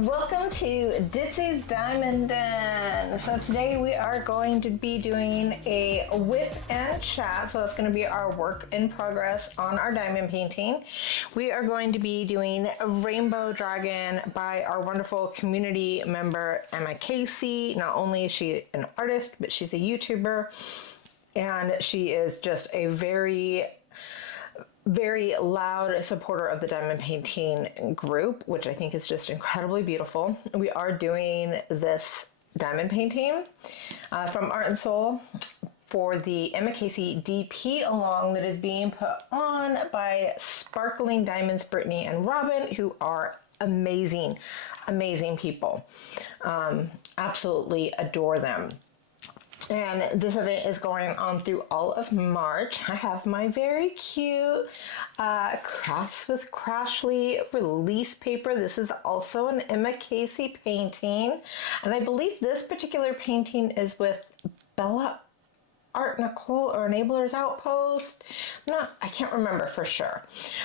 Welcome to Ditzy's Diamond Den. So today we are going to be doing a WIP and chat. So that's going to be our work in progress on our diamond painting. We are going to be doing Rainbow Dragon by our wonderful community member, Emma Casey. Not only is she an artist, but she's a YouTuber. And she is just a very loud supporter of the diamond painting group, which I think is just incredibly beautiful. We are doing this diamond painting from Art and Soul for the Emma Casey DP along that is being put on by Sparkling Diamonds Brittany and Robin, who are amazing people. Absolutely adore them. And this event is going on through all of March. I have my very cute Crafts with Crashley release paper. This is also an Emma Casey painting. And I believe this particular painting is with Bella Art Nicole or Enablers Outpost. I can't remember for sure.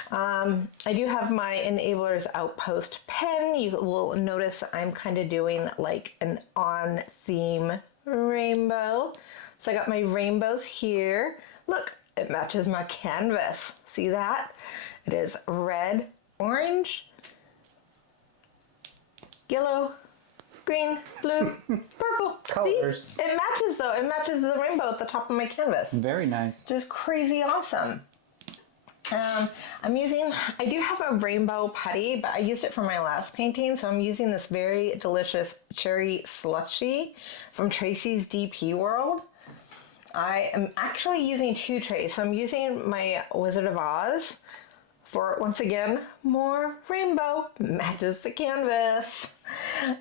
I do have my Enablers Outpost pen. You will notice I'm kind of doing like an on theme rainbow. So I got my rainbows here. Look, it matches my canvas. See that? It is red, orange, yellow, green, blue, purple. Colors. See? It matches though. It matches the rainbow at the top of my canvas. Very nice. Just crazy awesome. I do have a rainbow putty, but I used it for my last painting, so I'm using this very delicious cherry slushy from Tracy's DP World. I am actually using two trays, so I'm using my Wizard of Oz for, once again, more rainbow, matches the canvas.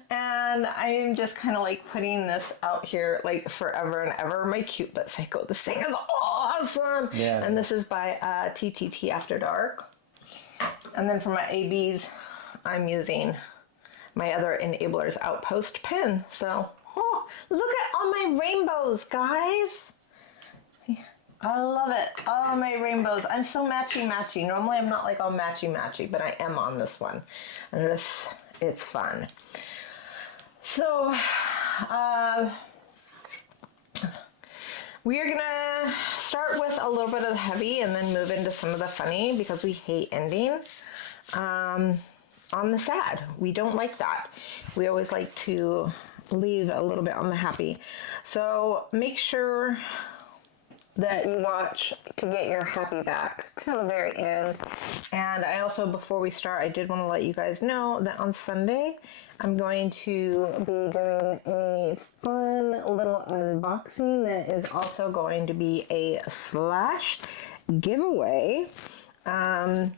And I'm just kind of like putting this out here like forever and ever. My cute but psycho. This thing is awesome. Yeah. And this is by TTT After Dark. And then for my ABs, I'm using my other Enablers Outpost pen. So, look at all my rainbows, guys. I love it. All my rainbows. I'm so matchy-matchy. Normally I'm not like all matchy-matchy, but I am on this one. And it's fun. So, we are gonna start with a little bit of the heavy and then move into some of the funny because we hate ending on the sad. We don't like that. We always like to leave a little bit on the happy. So make sure that you watch to get your happy back to the very end. And I also, before we start, I did want to let you guys know that on Sunday, I'm going to be doing a fun little unboxing that is also going to be a slash giveaway to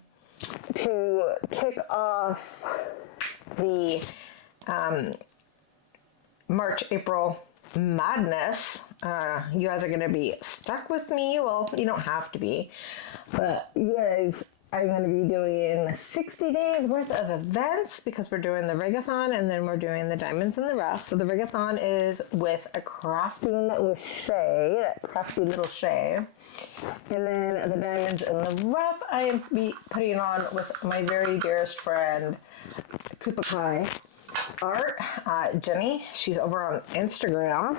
kick off the March, April madness. You guys are going to be stuck with me. Well, you don't have to be, but you guys are going to be doing 60 days worth of events because we're doing the Rigathon and then we're doing the Diamonds in the Rough. So the Rigathon is with a crafting with Shay, that crafty little Shay. And then the Diamonds in the Rough I am be putting on with my very dearest friend, Koopa Kai Art, Jenny. She's over on Instagram.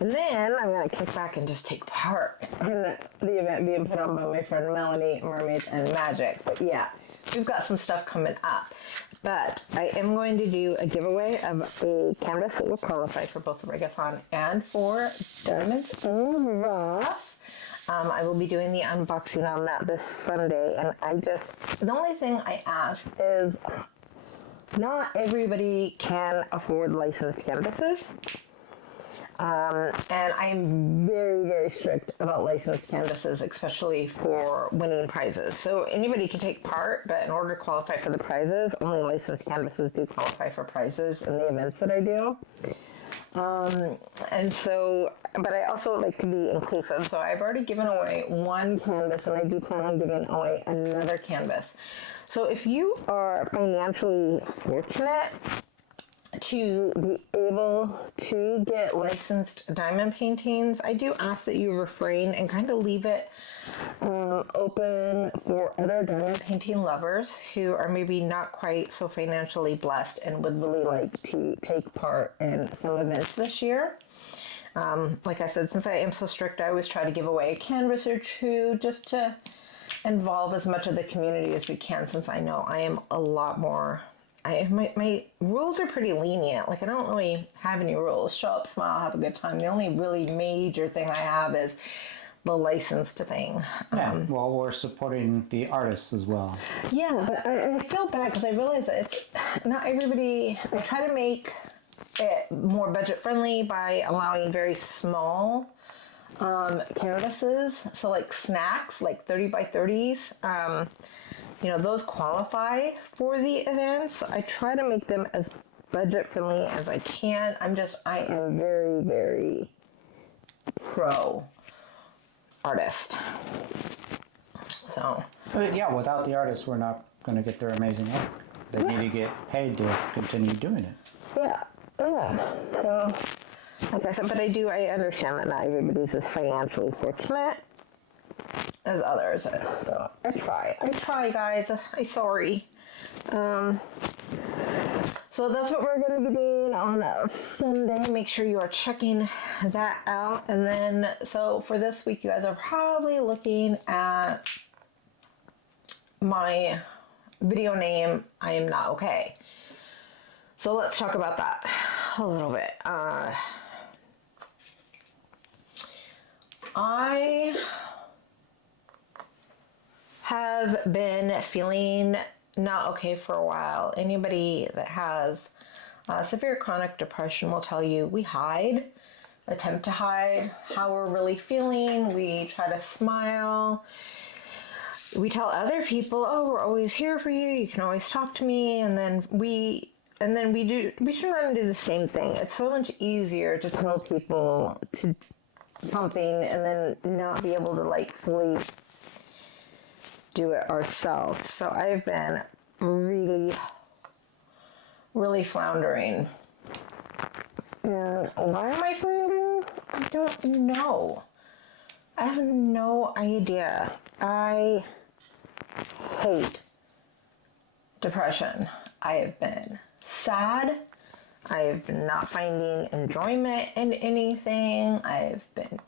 And then I'm going to kick back and just take part in the event being put on by my friend Melanie, Mermaids and Magic. But yeah, we've got some stuff coming up. But I am going to do a giveaway of a canvas that will qualify for both Rigathon and for Diamonds in the Rough. I will be doing the unboxing on that this Sunday. And the only thing I ask is not everybody can afford licensed canvases. And I'm very, very strict about licensed canvases, especially for winning prizes. So anybody can take part, but in order to qualify for the prizes, only licensed canvases do qualify for prizes in the events that I do. But I also like to be inclusive. So I've already given away one canvas and I do plan on giving away another canvas. So if you are financially fortunate to be able to get licensed diamond paintings, I do ask that you refrain and kind of leave it open for other diamond painting lovers who are maybe not quite so financially blessed and would really like to take part in some events this year. Like I said, since I am so strict, I always try to give away a canvas or two just to involve as much of the community as we can, since I know I am a lot more... My rules are pretty lenient. Like, I don't really have any rules. Show up, smile, have a good time. The only really major thing I have is the licensed thing. Yeah, well, we're supporting the artists as well. Yeah, but I feel bad because I realize that it's not everybody... I try to make it more budget friendly by allowing very small canvases. So like snacks, like 30 by 30s. You know, those qualify for the events. I try to make them as budget friendly as I can. I am very, very pro artist. So. But yeah, without the artists, we're not going to get their amazing work. They need to get paid to continue doing it. Yeah. So, like I said, but I understand that not everybody's as financially fortunate as others. So I try, guys. I'm sorry. So that's what we're going to be doing on Sunday. Make sure you are checking that out. And then, so for this week, you guys are probably looking at my video name, I Am Not Okay. So let's talk about that a little bit. I have been feeling not okay for a while. Anybody that has severe chronic depression will tell you we attempt to hide how we're really feeling. We try to smile. We tell other people, oh, we're always here for you. You can always talk to me. And then we should run and do the same thing. It's so much easier to tell people to something and then not be able to like fully do it ourselves. So I've been really, really floundering. And why am I floundering? I don't know. I have no idea. I hate depression. I have been sad. I have been not finding enjoyment in anything. I've been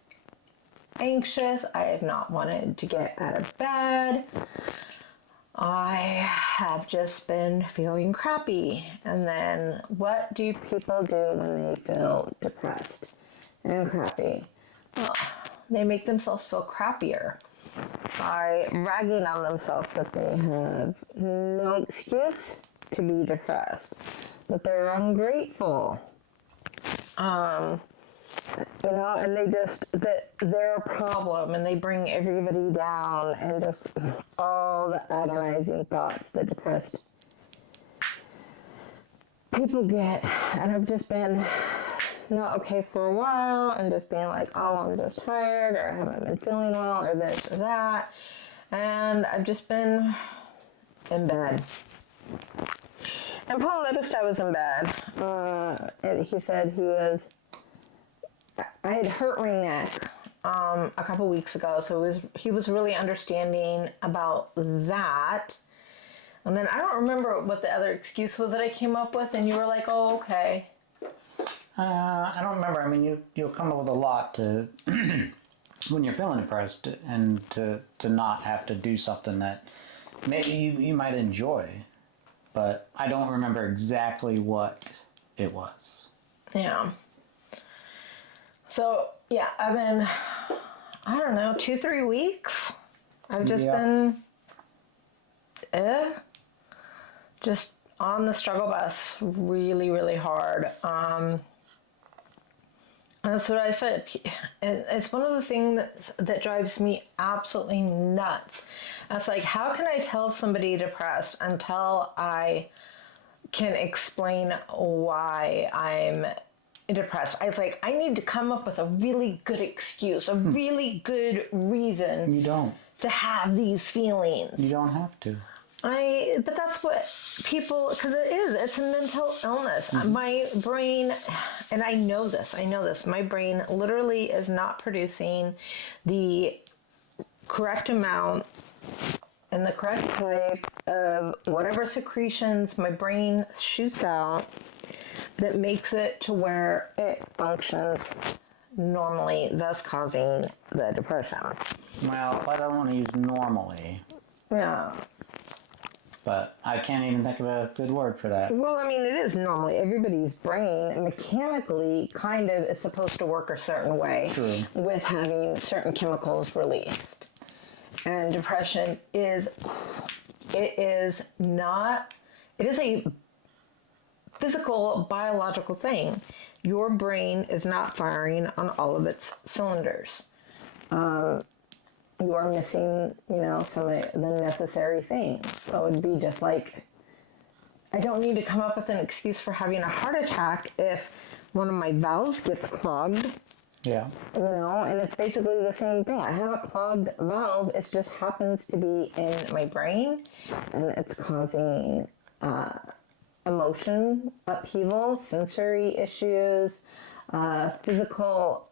anxious. I have not wanted to get out of bed. I have just been feeling crappy. And then what do people do when they feel depressed and crappy? Well, they make themselves feel crappier by ragging on themselves that they have no excuse to be depressed, that they're ungrateful. You know, and that they're a problem, and they bring everybody down, and just all the agonizing thoughts that depressed people get. And I've just been not okay for a while, and just being like, oh, I'm just tired, or I haven't been feeling well, or this or that. And I've just been in bed. And Paul noticed I was in bed. And he said I had hurt my neck a couple weeks ago, so he was really understanding about that. And then I don't remember what the other excuse was that I came up with, and you were like, oh, okay. I don't remember. I mean, you'll come up with a lot to when you're feeling depressed, and to not have to do something that maybe you might enjoy, but I don't remember exactly what it was. Yeah. So, yeah, I've been, I don't know, 2-3 weeks. I've just been, just on the struggle bus really, really hard. And that's what I said. It's one of the things that drives me absolutely nuts. It's like, how can I tell somebody depressed until I can explain why I'm depressed? I need to come up with a really good excuse, a really good reason. You don't. To have these feelings. You don't have to. But that's what people, because it's a mental illness. Mm-hmm. My brain, and I know this, my brain literally is not producing the correct amount and the correct type of whatever secretions my brain shoots out that makes it to where it functions normally, thus causing the depression. Well, I don't want to use normally. Yeah. But I can't even think of a good word for that. Well, I mean, it is normally. Everybody's brain mechanically kind of is supposed to work a certain way. True. With having certain chemicals released. And depression is a physical, biological thing. Your brain is not firing on all of its cylinders. You are missing, some of the necessary things. So it'd be just like, I don't need to come up with an excuse for having a heart attack if one of my valves gets clogged. Yeah. And it's basically the same thing. I have a clogged valve. It just happens to be in my brain, and it's causing emotion upheaval, sensory issues, physical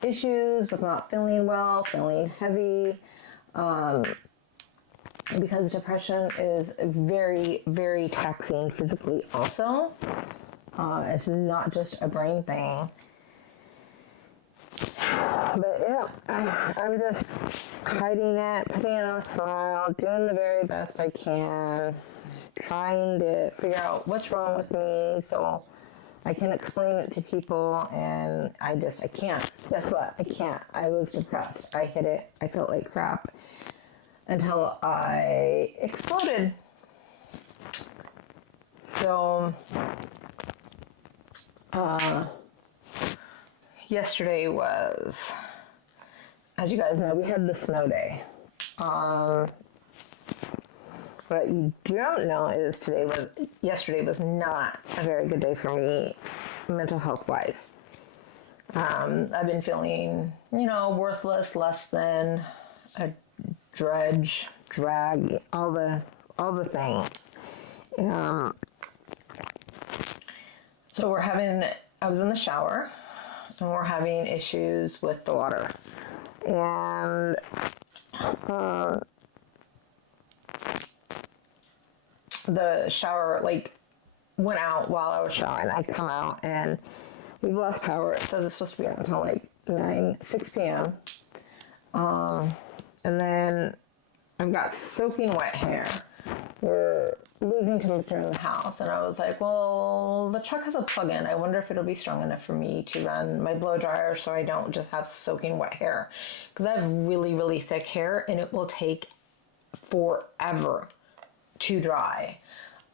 issues with not feeling well, feeling heavy, because depression is very, very taxing physically also. It's not just a brain thing. But yeah, I'm just hiding it, putting on a smile, doing the very best I can, trying to figure out what's wrong with me so I can explain it to people, and I can't. Guess what? I can't. I was depressed. I hit it. I felt like crap until I exploded. So, yesterday was, as you guys know, we had the snow day. What you don't know is yesterday was not a very good day for me, mental health wise. I've been feeling, worthless, less than, a drag, all the things. So I was in the shower, and we're having issues with the water. And, the shower went out while I was showering. I come out and we've lost power. It says it's supposed to be on until 6 p.m. And then I've got soaking wet hair. We're losing temperature in the house, and I was like, well, the truck has a plug-in. I wonder if it'll be strong enough for me to run my blow dryer so I don't just have soaking wet hair, because I have really, really thick hair and it will take forever to dry.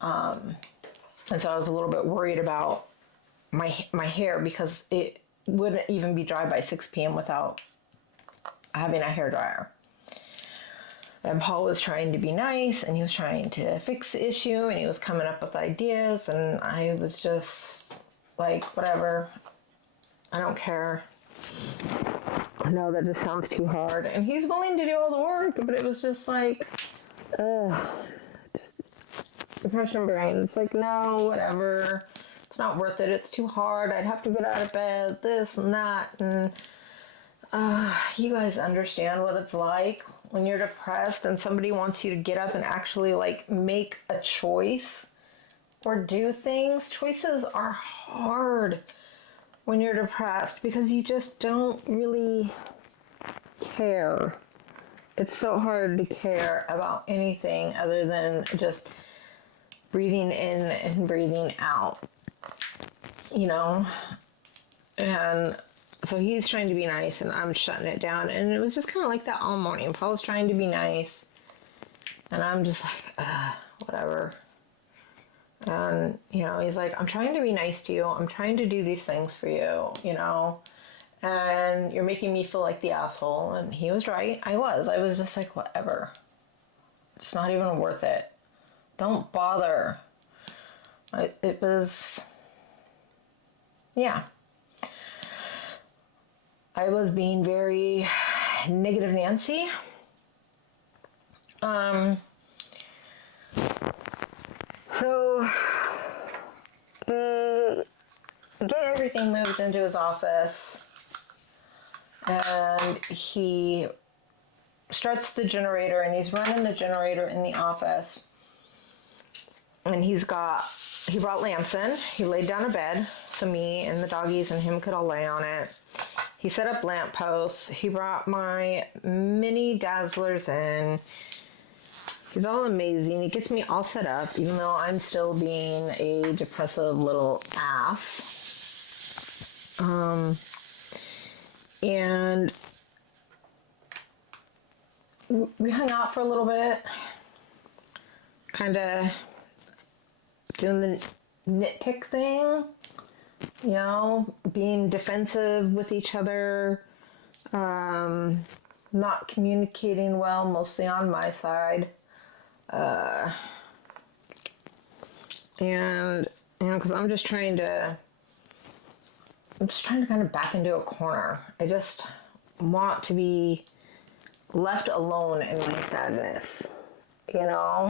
And so I was a little bit worried about my hair, because it wouldn't even be dry by 6 p.m. without having a hair dryer. And Paul was trying to be nice, and he was trying to fix the issue, and he was coming up with ideas, and I was just like, whatever, I don't care. No, that just sounds too hard. And he's willing to do all the work, but it was just like, depression brain. It's like, no, whatever. It's not worth it. It's too hard. I'd have to get out of bed, this and that. And you guys understand what it's like when you're depressed and somebody wants you to get up and actually make a choice or do things. Choices are hard when you're depressed because you just don't really care. It's so hard to care about anything other than just breathing in and breathing out, and so he's trying to be nice and I'm shutting it down, and it was just kind of like that all morning. Paul's trying to be nice and I'm just like, whatever. And, he's like, I'm trying to be nice to you. I'm trying to do these things for you, and you're making me feel like the asshole. And he was right. I was just like, whatever. It's not even worth it. Don't bother. It was, yeah. I was being very negative Nancy. So we get everything moved into his office, and he starts the generator, and he's running the generator in the office. And he brought lamps in. He laid down a bed so me and the doggies and him could all lay on it. He set up lamp posts. He brought my mini dazzlers in. He's all amazing. He gets me all set up, even though I'm still being a depressive little ass. And we hung out for a little bit, kind of doing the nitpick thing, you know, being defensive with each other, not communicating well, mostly on my side. And, you know, because I'm just trying to kind of back into a corner. I just want to be left alone in my sadness, you know?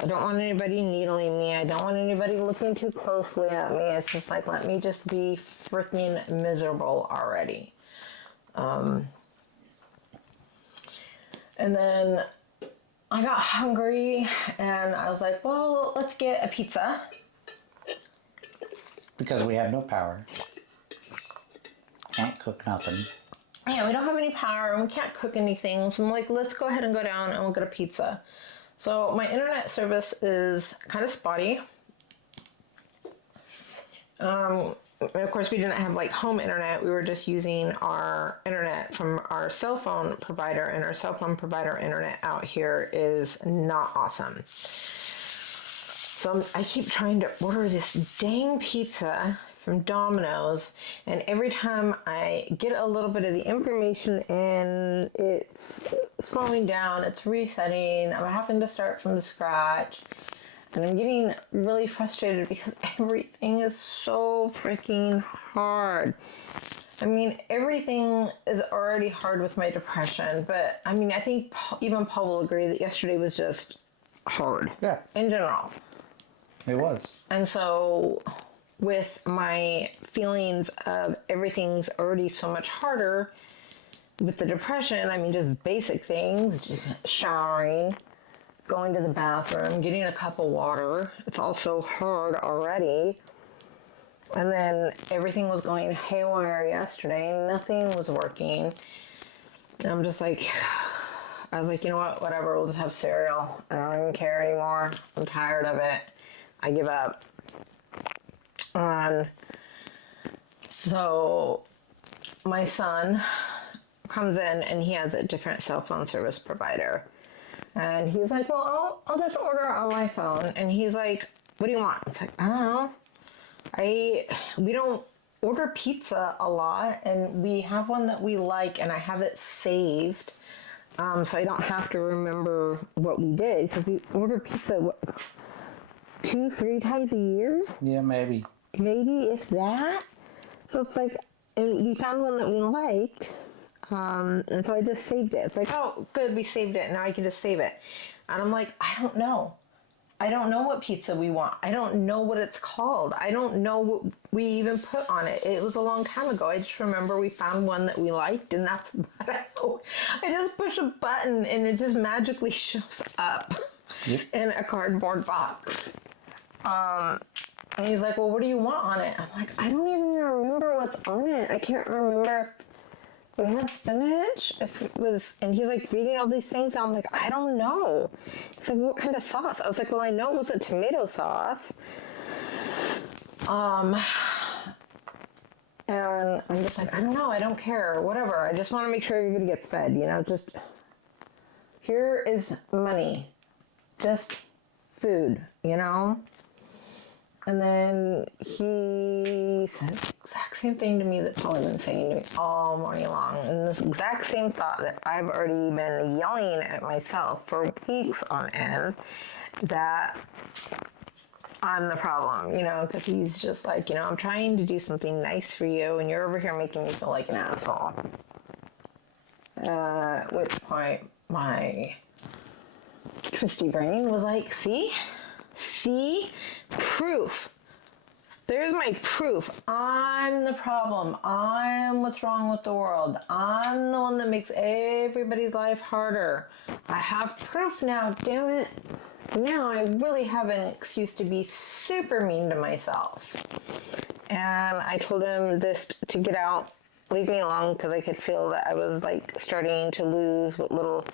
I don't want anybody needling me. I don't want anybody looking too closely at me. It's just like, let me just be freaking miserable already. And then I got hungry, and I was like, well, let's get a pizza. Because we have no power. Can't cook nothing. Yeah, we don't have any power, and we can't cook anything. So I'm like, let's go ahead and go down, and we'll get a pizza. So my internet service is kind of spotty. And of course, we didn't have like home internet. We were just using our internet from our cell phone provider, and our cell phone provider internet out here is not awesome. So I keep trying to order this dang pizza from Domino's, and every time I get a little bit of the information in, it's slowing down, it's resetting, I'm having to start from scratch, and I'm getting really frustrated because everything is so freaking hard. I mean, everything is already hard with my depression, but I mean, I think even Paul will agree that yesterday was just hard. Yeah. In general. It was. And so with my feelings of everything's already so much harder with the depression, I mean, just basic things, just showering, going to the bathroom, getting a cup of water. It's all so hard already. And then everything was going haywire yesterday. Nothing was working. And I'm just like, I was like, you know what? Whatever, we'll just have cereal. I don't even care anymore. I'm tired of it. I give up. So my son comes in, and he has a different cell phone service provider. And he's like, well, I'll just order on my phone. And he's like, what do you want? It's like, I don't know. We don't order pizza a lot, and we have one that we like, and I have it saved. So I don't have to remember what we did, because we order pizza, 2-3 times a year? Yeah, maybe. Maybe, if that. So it's like, and we found one that we liked, and so I just saved it. It's like, oh, good, we saved it, now I can just save it. And I'm like, I don't know. I don't know what pizza we want. I don't know what it's called. I don't know what we even put on it. It was a long time ago. I just remember we found one that we liked, and that's what I know. I just push a button, and it just magically shows up in a cardboard box. And he's like, well, what do you want on it? I'm like, I don't even remember what's on it. I can't remember if we had spinach, if it was, and he's like reading all these things. I'm like, I don't know. He's like, what kind of sauce? I was like, well, I know it was a tomato sauce. And I'm just like, I don't know. I don't care. Whatever. I just want to make sure everybody gets fed, you know, just, here is money. Just food, you know? And then he said the exact same thing to me that Paul had been saying to me all morning long. And this exact same thought that I've already been yelling at myself for weeks on end, that I'm the problem, you know, because he's just like, you know, I'm trying to do something nice for you, and you're over here making me feel like an asshole. At which point, my twisty brain was like, see, proof There's my proof. I'm the problem. I'm what's wrong with the world. I'm the one that makes everybody's life harder. I have proof now, damn it. Now I really have an excuse to be super mean to myself. And I told him this to get out, leave me alone, because I could feel that I was like starting to lose what little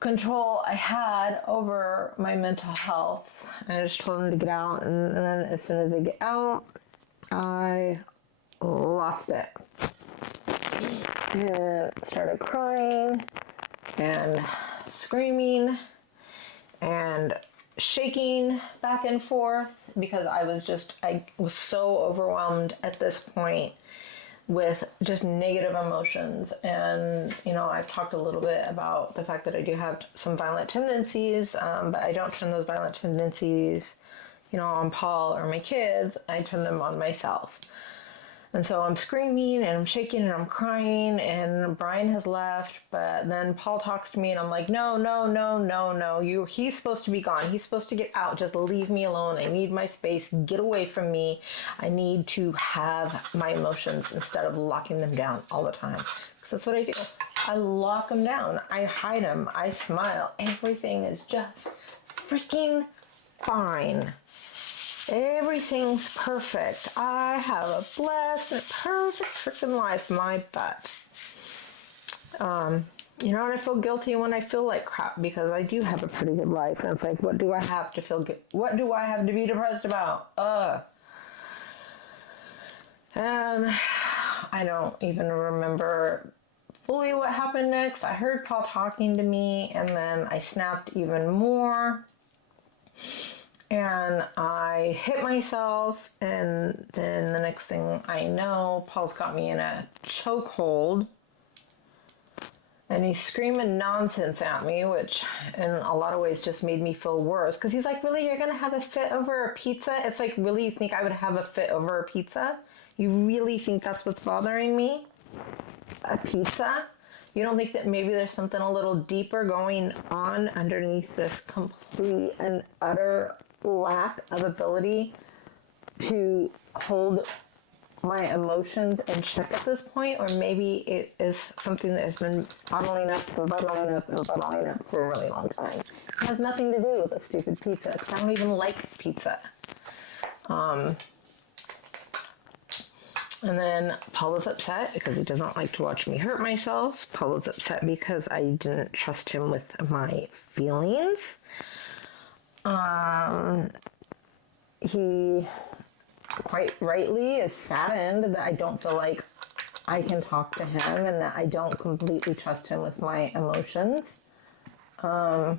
control I had over my mental health. And I just told him to get out, and then as soon as I get out, I lost it. And started crying and screaming and shaking back and forth because I was so overwhelmed at this point with just negative emotions. And, I've talked a little bit about the fact that I do have some violent tendencies, but I don't turn those violent tendencies, on Paul or my kids. I turn them on myself. And so I'm screaming and I'm shaking and I'm crying, and Brian has left, but then Paul talks to me and I'm like, no, he's supposed to be gone. He's supposed to get out. Just leave me alone. I need my space. Get away from me. I need to have my emotions instead of locking them down all the time. Because that's what I do. I lock them down. I hide them. I smile. Everything is just freaking fine. Everything's perfect. I have a blessed and perfect freaking life, my butt. And I feel guilty when I feel like crap because I do have a pretty good life. And it's like, what do I have to feel what do I have to be depressed about? And I don't even remember fully what happened next. I heard Paul talking to me, and then I snapped even more. And I hit myself, and then the next thing I know, Paul's got me in a chokehold, and he's screaming nonsense at me, which in a lot of ways just made me feel worse. Because he's like, really, you're going to have a fit over a pizza? It's like, really, you think I would have a fit over a pizza? You really think that's what's bothering me? A pizza? You don't think that maybe there's something a little deeper going on underneath this complete and utter lack of ability to hold my emotions in check at this point? Or maybe it is something that has been bottling up for a really long time. It has nothing to do with a stupid pizza. I don't even like pizza. And then Paul was upset because he doesn't like to watch me hurt myself. Paul was upset because I didn't trust him with my feelings. He quite rightly is saddened that I don't feel like I can talk to him and that I don't completely trust him with my emotions. And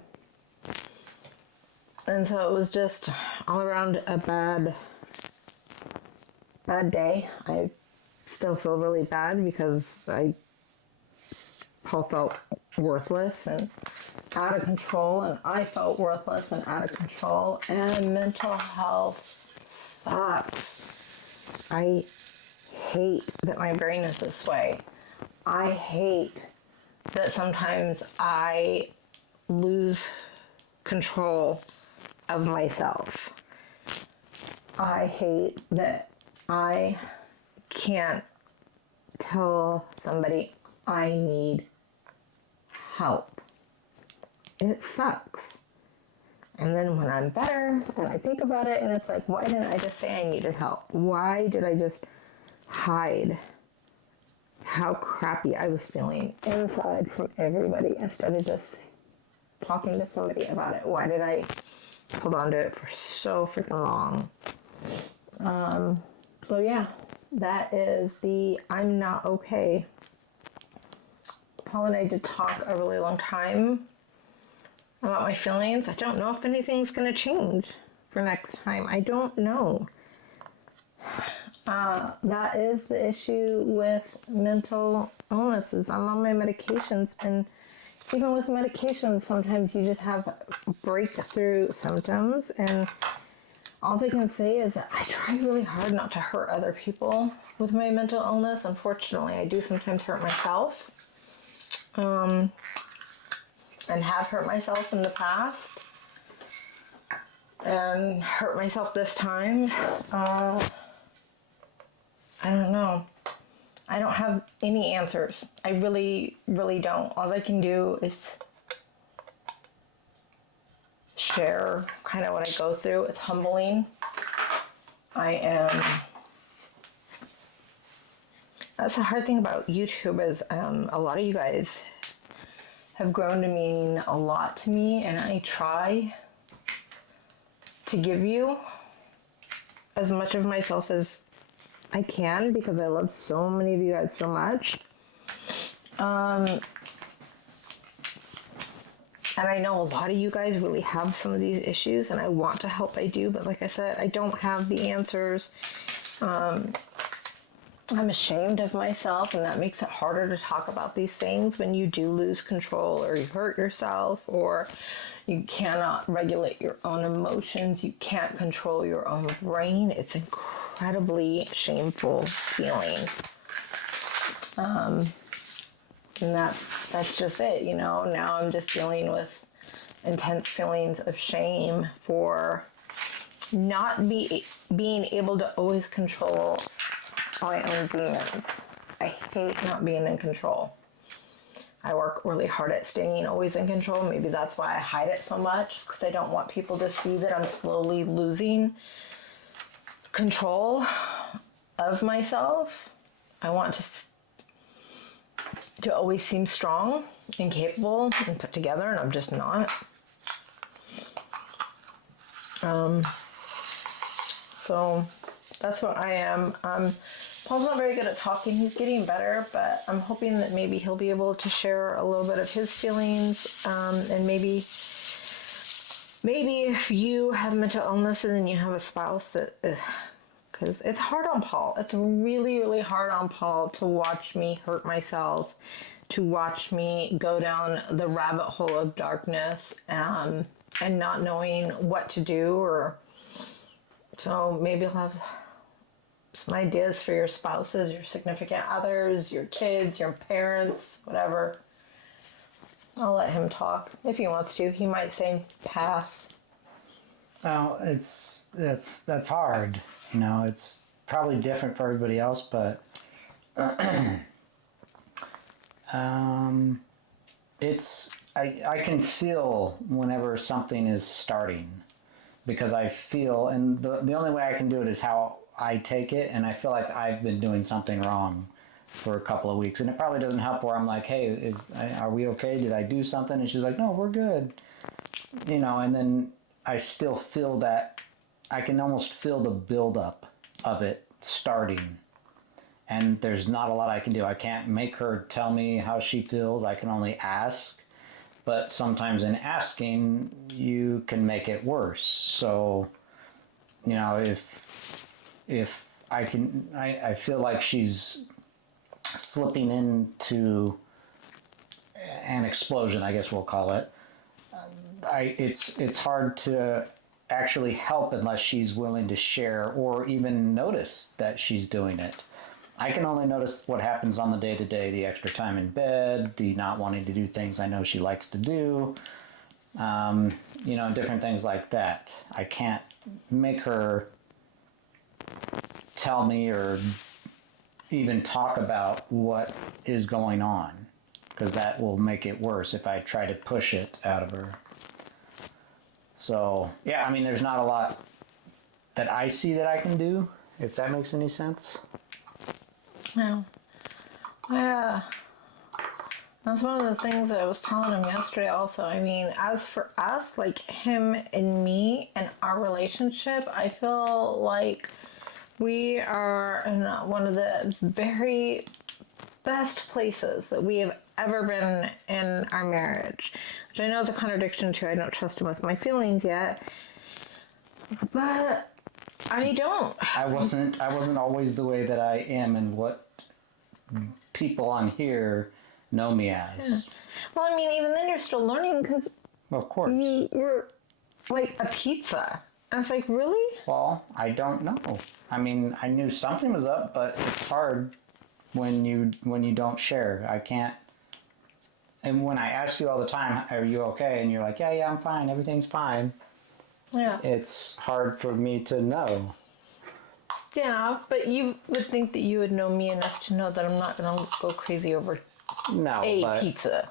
so it was just all around a bad day. I still feel really bad because Paul felt worthless and out of control, and I felt worthless and out of control, and mental health sucks. I hate that my brain is this way. I hate that sometimes I lose control of myself. I hate that I can't tell somebody I need help. It sucks. And then when I'm better, then I think about it, and it's like, why didn't I just say I needed help? Why did I just hide how crappy I was feeling inside from everybody instead of just talking to somebody about it? Why did I hold on to it for so freaking long? So yeah, that is the I'm not okay. Paul and I did talk a really long time about my feelings. I don't know if anything's going to change for next time. I don't know. That is the issue with mental illnesses. I'm on my medications, and even with medications, sometimes you just have breakthrough symptoms, and all I can say is that I try really hard not to hurt other people with my mental illness. Unfortunately, I do sometimes hurt myself. And have hurt myself in the past. and hurt myself this time. I don't know. I don't have any answers. I really, really don't. All I can do is share kind of what I go through. It's humbling. That's the hard thing about YouTube is a lot of you guys have grown to mean a lot to me, and I try to give you as much of myself as I can because I love so many of you guys so much. And I know a lot of you guys really have some of these issues, and I want to help. I do, but like I said, I don't have the answers. I'm ashamed of myself, and that makes it harder to talk about these things when you do lose control or you hurt yourself or you cannot regulate your own emotions. You can't control your own brain. It's incredibly shameful feeling. And that's just it, you know. Now I'm just dealing with intense feelings of shame for not being able to always control my own demons. I hate not being in control. I work really hard at staying always in control. Maybe that's why I hide it so much, because I don't want people to see that I'm slowly losing control of myself. I want to always seem strong and capable and put together, and I'm just not. So that's what I am. Paul's not very good at talking. He's getting better, but I'm hoping that maybe he'll be able to share a little bit of his feelings. And maybe if you have mental illness and then you have a spouse that, because it's hard on Paul. It's really, really hard on Paul to watch me hurt myself, to watch me go down the rabbit hole of darkness, and not knowing what to do. Or so maybe he'll have some ideas for your spouses, your significant others, your kids, your parents, whatever. I'll let him talk if he wants to. He might say pass. Well, that's hard. You know, it's probably different for everybody else, but I can feel whenever something is starting, because I feel, and the only way I can do it is how I take it, and I feel like I've been doing something wrong for a couple of weeks, and it probably doesn't help where I'm like, hey, are we okay? Did I do something? And she's like, no, we're good. You know, and then I still feel that, I can almost feel the buildup of it starting, and there's not a lot I can do. I can't make her tell me how she feels. I can only ask, but sometimes in asking, you can make it worse. So, you know, if I can, I feel like she's slipping into an explosion, I guess we'll call it. It's hard to actually help unless she's willing to share or even notice that she's doing it. I can only notice what happens on the day-to-day, the extra time in bed, the not wanting to do things I know she likes to do, you know, different things like that. I can't make her tell me or even talk about what is going on, because that will make it worse if I try to push it out of her. So, yeah, I mean, there's not a lot that I see that I can do, if that makes any sense. No. That's one of the things that I was telling him yesterday also. I mean, as for us, like him and me and our relationship, I feel like we are in one of the very best places that we have ever been in our marriage. Which I know is a contradiction to I don't trust him with my feelings yet. But I don't. I wasn't always the way that I am and what people on here know me as. Yeah. Well, I mean, even then you're still learning, because Of course. you're like a pizza. And it's like, really? Well, I don't know. I mean, I knew something was up, but it's hard when you don't share. I can't. And when I ask you all the time, are you okay? And you're like, yeah, I'm fine. Everything's fine. Yeah. it's hard for me to know. Yeah, but you would think that you would know me enough to know that I'm not going to go crazy over No, a but pizza.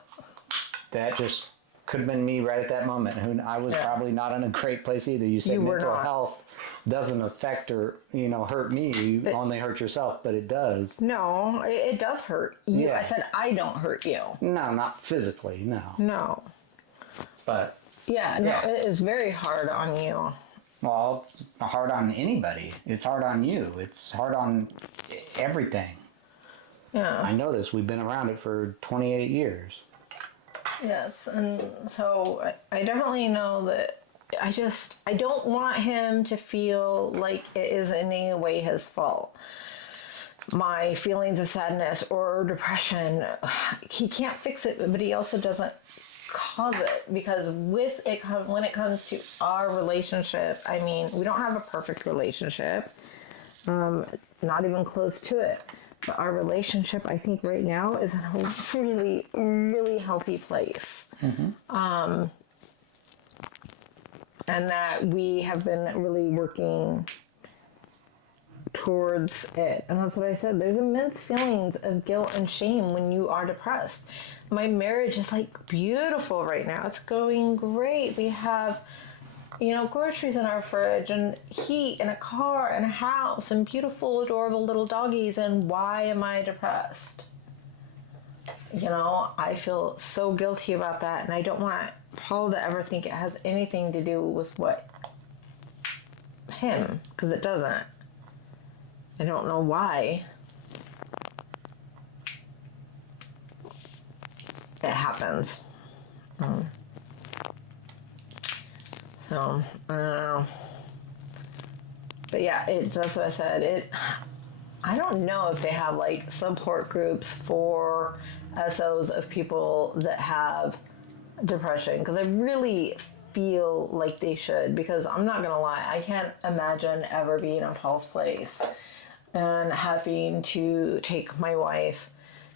that just could have been me right at that moment. I was probably not in a great place either. You said You were mental not. health doesn't affect or, hurt me. You only hurt yourself, but it does. No, it does hurt you. Yeah. I said I don't hurt you. No, not physically, no. No. But, Yeah, no, Yeah. it is very hard on you. well, it's hard on anybody. It's hard on you. It's hard on everything. Yeah. I know this. We've been around it for 28 years. Yes, and so I definitely know that I don't want him to feel like it is in any way his fault. My feelings of sadness or depression, he can't fix it, but he also doesn't cause it, because when it comes to our relationship, I mean, we don't have a perfect relationship, not even close to it. But our relationship, I think right now, is in a really, really healthy place. And that we have been really working towards it. And that's what I said. There's immense feelings of guilt and shame when you are depressed. My marriage is like beautiful right now. It's going great. We have, groceries in our fridge and heat and a car and a house and beautiful, adorable little doggies. And why am I depressed? I feel so guilty about that. And I don't want Paul to ever think it has anything to do with him, because it doesn't. I don't know why it happens. So, I don't know. But yeah, that's what I said. I don't know if they have like support groups for SOs of people that have depression, because I really feel like they should, because I'm not gonna lie, I can't imagine ever being in Paul's place and having to take my wife,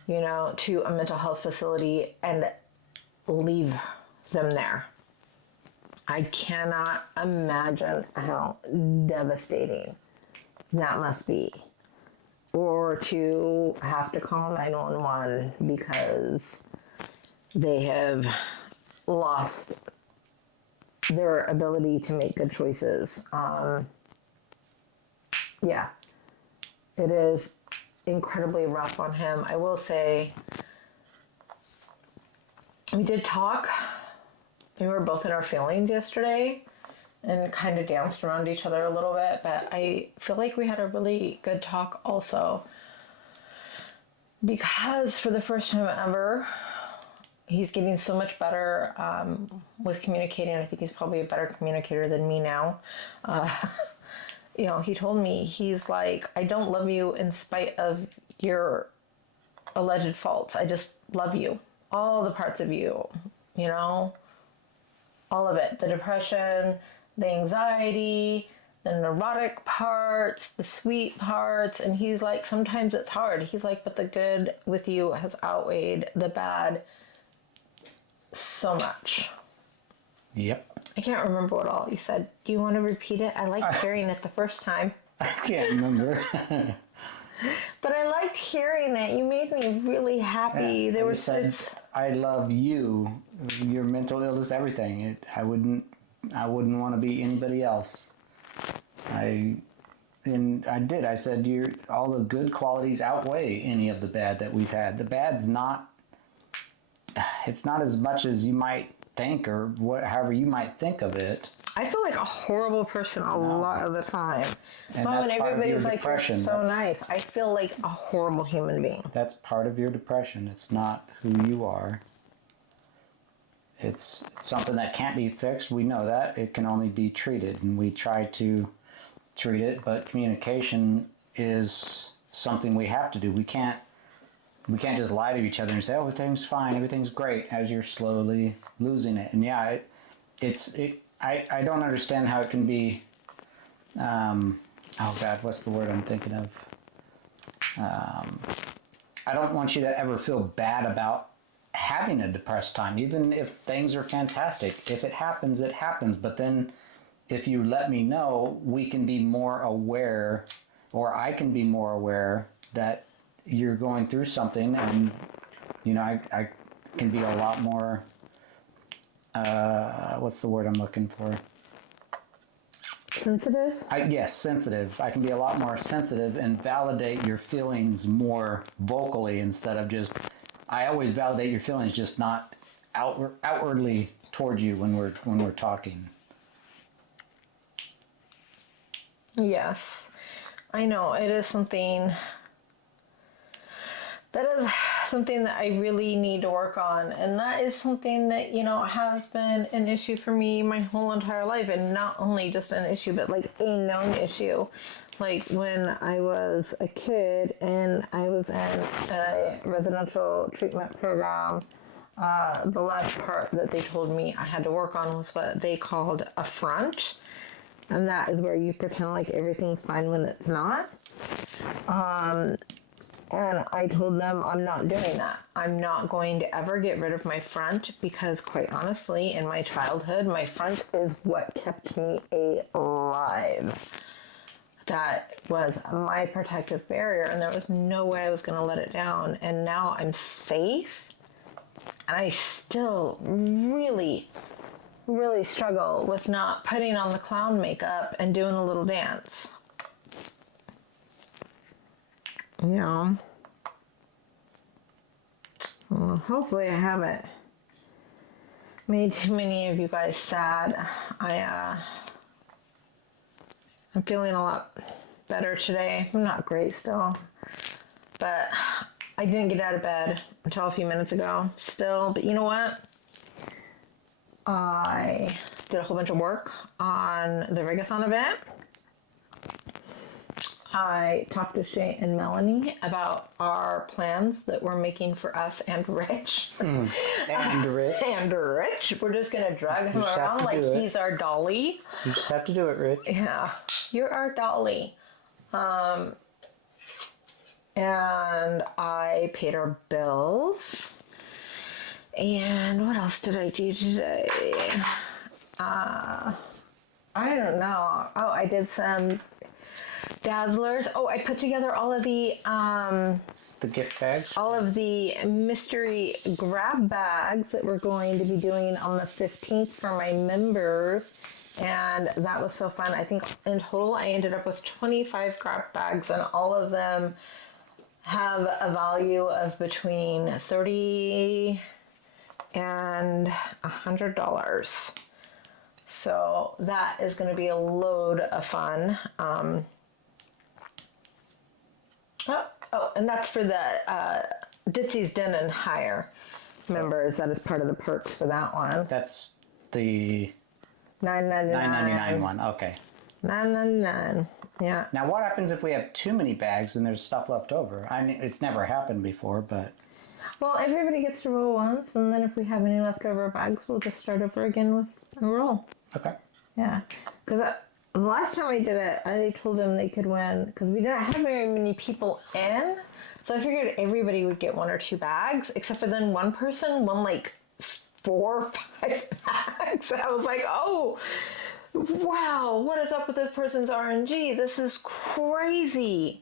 to a mental health facility and leave them there. I cannot imagine how devastating that must be. Or to have to call 911 because they have lost their ability to make good choices. Yeah, it is incredibly rough on him. I will say, we did talk. We were both in our feelings yesterday and kind of danced around each other a little bit, but I feel like we had a really good talk also, because for the first time ever, he's getting so much better with communicating. I think he's probably a better communicator than me now. He told me, he's like, I don't love you in spite of your alleged faults. I just love you. All the parts of you, all of it. The depression, the anxiety, the neurotic parts, the sweet parts. And he's like, sometimes it's hard. He's like, but the good with you has outweighed the bad so much. Yep. I can't remember what all he said. Do you want to repeat it? I liked hearing it the first time. I can't remember. But I liked hearing it. You made me really happy. Yeah, I love you, your mental illness, everything. I wouldn't want to be anybody else. I did. I said all the good qualities outweigh any of the bad that we've had. The bad's not. It's not as much as you might think, or however you might think of it. I feel like a horrible person a lot of the time. And Mom, that's and part of your everybody's like, you're depression. so nice. I feel like a horrible human being. That's part of your depression. It's not who you are. It's something that can't be fixed. We know that. It can only be treated, and we try to treat it, but communication is something we have to do. We can't just lie to each other and say, oh, everything's fine, everything's great, as you're slowly losing it. And yeah, I don't understand how it can be, oh God, what's the word I'm thinking of? I don't want you to ever feel bad about having a depressed time, even if things are fantastic. If it happens, it happens. But then if you let me know, we can be more aware, or I can be more aware that you're going through something, and I can be a lot more. What's the word I'm looking for? Sensitive? Yes, sensitive. I can be a lot more sensitive and validate your feelings more vocally instead of just. I always validate your feelings, just not outwardly towards you when we're talking. Yes, I know it is something. That is something that I really need to work on. And that is something that, has been an issue for me my whole entire life. And not only just an issue, but like a known issue. Like when I was a kid and I was in a residential treatment program, the last part that they told me I had to work on was what they called a front. And that is where you pretend like everything's fine when it's not. And I told them I'm not doing that. I'm not going to ever get rid of my front because, quite honestly, in my childhood, my front is what kept me alive. That was my protective barrier, and there was no way I was going to let it down. And now I'm safe, and I still really, really struggle with not putting on the clown makeup and doing a little dance. Well, hopefully I haven't made too many of you guys sad. I'm feeling a lot better today. I'm not great still, but I didn't get out of bed until a few minutes ago still. But you know what? I did a whole bunch of work on the Rigathon event. I talked to Shay and Melanie about our plans that we're making for us and Rich. And Rich. And Rich. We're just going to drag him around like he's our dolly. You just have to do it, Rich. Yeah. You're our dolly. And I paid our bills. And what else did I do today? I don't know. Oh, I did some Dazzlers. Oh, I put together all of the gift bags? All of the mystery grab bags that we're going to be doing on the 15th for my members. And that was so fun. I think in total I ended up with 25 grab bags, and all of them have a value of between $30 and $100. So that is going to be a load of fun. And that's for the Ditzy's Den and Hire members. That is part of the perks for that one. That's the $9.99 one. Okay. $9.99. Yeah. Now, what happens if we have too many bags and there's stuff left over? I mean, it's never happened before, but... Well, everybody gets to roll once, and then if we have any leftover bags, we'll just start over again with a roll. Okay. Yeah. Because the last time I did it, I told them they could win, because we didn't have very many people in, so I figured everybody would get 1 or 2 bags, except for then one person won like 4 or 5 bags. I was like, oh, wow, what is up with this person's RNG? This is crazy.